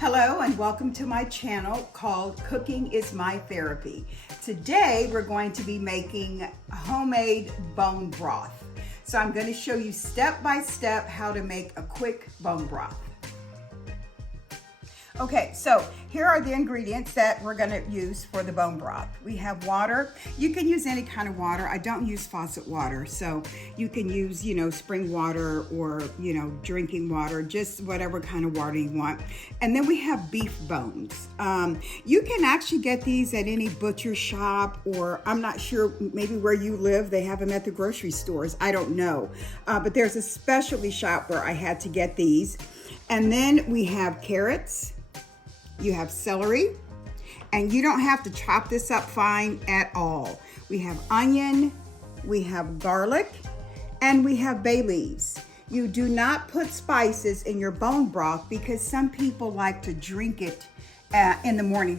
Hello and welcome to my channel called Cooking is My Therapy. Today we're going to be making homemade bone broth. So I'm going to show you step by step how to make a quick bone broth. Okay, so here are the ingredients that we're gonna use for the bone broth. We have water. You can use any kind of water. I don't use faucet water, so you can use, spring water or, drinking water, just whatever kind of water you want. And then we have beef bones. You can actually get these at any butcher shop, or I'm not sure, maybe where you live, they have them at the grocery stores. I don't know. But there's a specialty shop where I had to get these. And then we have carrots. You have celery, and you don't have to chop this up fine at all. We have onion, we have garlic, and we have bay leaves. You do not put spices in your bone broth because some people like to drink it in the morning.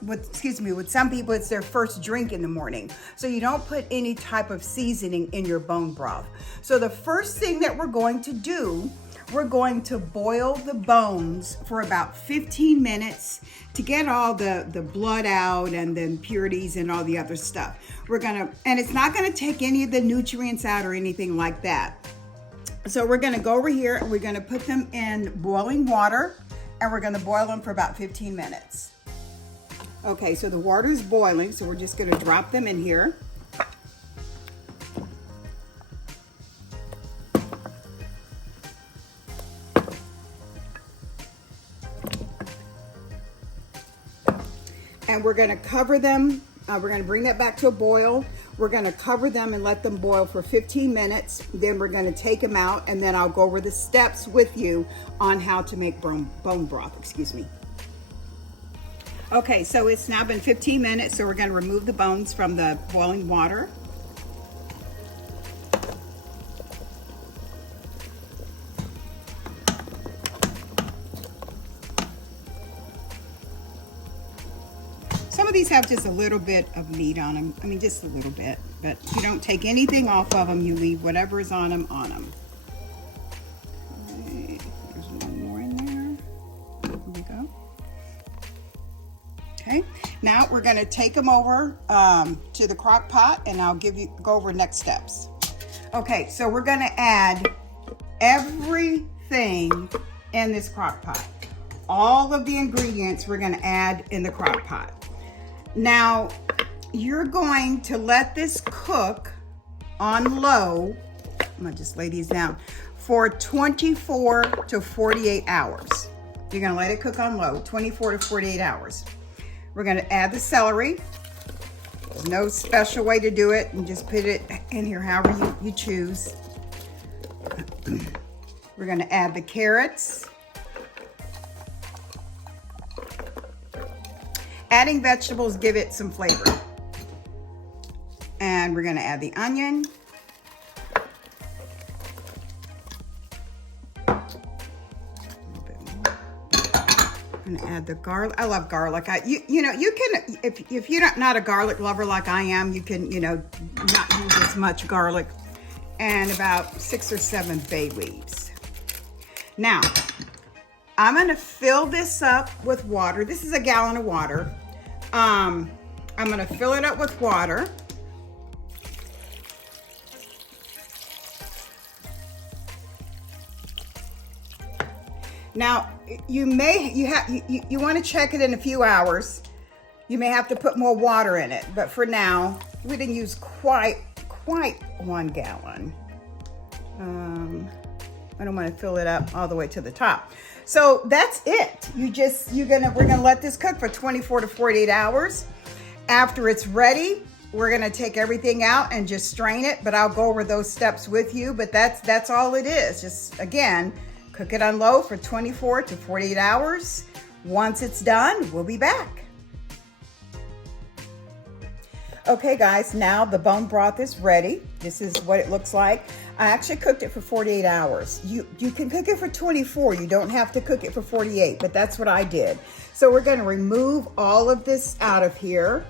With some people it's their first drink in the morning. So you don't put any type of seasoning in your bone broth. So the first thing that we're going to do, we're going to boil the bones for about 15 minutes to get all the blood out and the impurities and all the other stuff. And it's not gonna take any of the nutrients out or anything like that. So we're gonna go over here and we're gonna put them in boiling water, and we're gonna boil them for about 15 minutes. Okay, so the water is boiling, so we're just gonna drop them in here. And we're gonna cover them. We're gonna bring that back to a boil. We're gonna cover them and let them boil for 15 minutes. Then we're gonna take them out, and then I'll go over the steps with you on how to make bone broth, Okay, so it's now been 15 minutes, so we're gonna remove the bones from the boiling water. Some of these have just a little bit of meat on them. I mean, just a little bit. But you don't take anything off of them. You leave whatever is on them on them. Okay, there's one more in there. Here we go. Okay, now we're going to take them over to the crock pot, and I'll go over next steps. Okay, so we're going to add everything in this crock pot. All of the ingredients we're going to add in the crock pot. Now, you're going to let this cook on low, I'm gonna just lay these down, for 24 to 48 hours. You're gonna let it cook on low, 24 to 48 hours. We're gonna add the celery. There's no special way to do it. You just put it in here however you choose. We're gonna add the carrots. Adding vegetables give it some flavor. And we're gonna add the onion. A little bit more. I'm gonna add the garlic. I love garlic. You can, if you're not a garlic lover like I am, you can, not use as much garlic. And about 6 or 7 bay leaves. Now, I'm gonna fill this up with water. This is a gallon of water. I'm gonna fill it up with water. Now, you want to check it in a few hours. You may have to put more water in it, but for now, we didn't use quite 1 gallon. I don't want to fill it up all the way to the top. So that's it. We're gonna let this cook for 24 to 48 hours. After it's ready, we're gonna take everything out and just strain it, but I'll go over those steps with you, but that's all it is. Just, again, cook it on low for 24 to 48 hours. Once it's done, we'll be back. Okay guys, now the bone broth is ready. This is what it looks like. I actually cooked it for 48 hours. You can cook it for 24. You don't have to cook it for 48, but that's what I did. So we're gonna remove all of this out of here.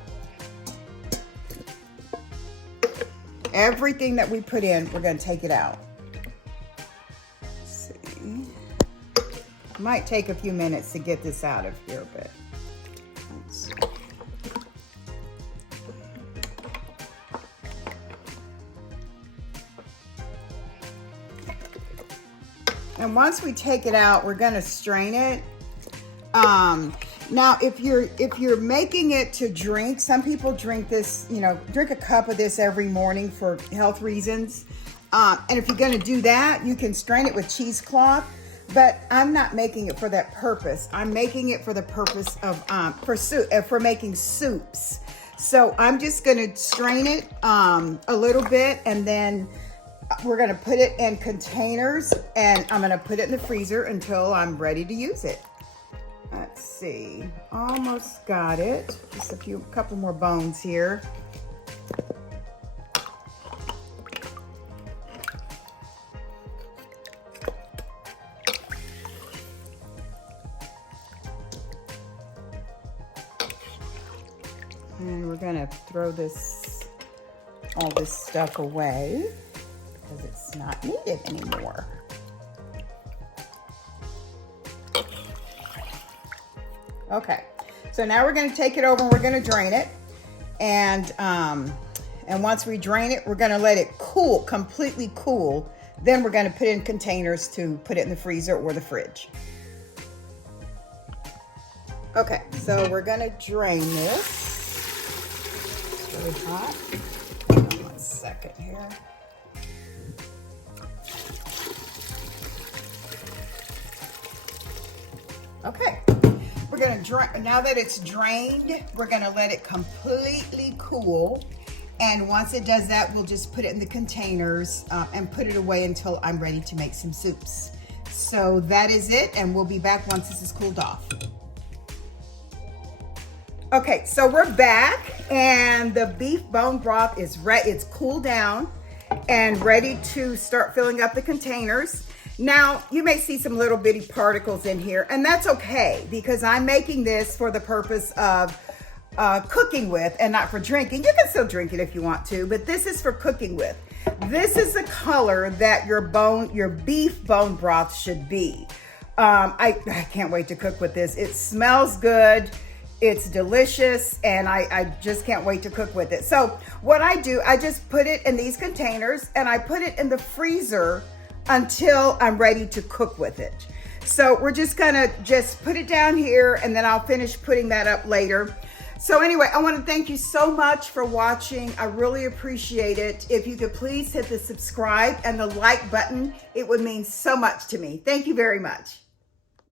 Everything that we put in, we're gonna take it out. Let's see. Might take a few minutes to get this out of here, but let's see. And once we take it out, we're gonna strain it. Now, if you're making it to drink, some people drink this, you know, drink a cup of this every morning for health reasons. And if you're gonna do that, you can strain it with cheesecloth, but I'm not making it for that purpose. I'm making it for the purpose of, for making soups. So I'm just gonna strain it a little bit, and then we're gonna put it in containers, and I'm gonna put it in the freezer until I'm ready to use it. Let's see, almost got it. Just couple more bones here. And we're gonna throw all this stuff away because it's not needed anymore. Okay, so now we're gonna take it over and we're gonna drain it. And once we drain it, we're gonna let it cool, completely cool. Then we're gonna put it in containers to put it in the freezer or the fridge. Okay, so we're gonna drain this. It's really hot. Hold on 1 second here. Okay. We're gonna drain, now that it's drained, we're gonna let it completely cool. And once it does that, we'll just put it in the containers and put it away until I'm ready to make some soups. So that is it, and we'll be back once this is cooled off. Okay, so we're back, and the beef bone broth is ready. It's cooled down and ready to start filling up the containers. Now, you may see some little bitty particles in here, and that's okay because I'm making this for the purpose of cooking with and not for drinking. You can still drink it if you want to, but this is for cooking with. This is the color that your beef bone broth should be. I can't wait to cook with this. It smells good. It's delicious, and I just can't wait to cook with it. So what I do, I just put it in these containers, and I put it in the freezer until I'm ready to cook with it. So we're just gonna put it down here, and then I'll finish putting that up later. So anyway, I want to thank you so much for watching. I really appreciate it. If you could please hit the subscribe and the like button, it would mean so much to me. Thank you very much.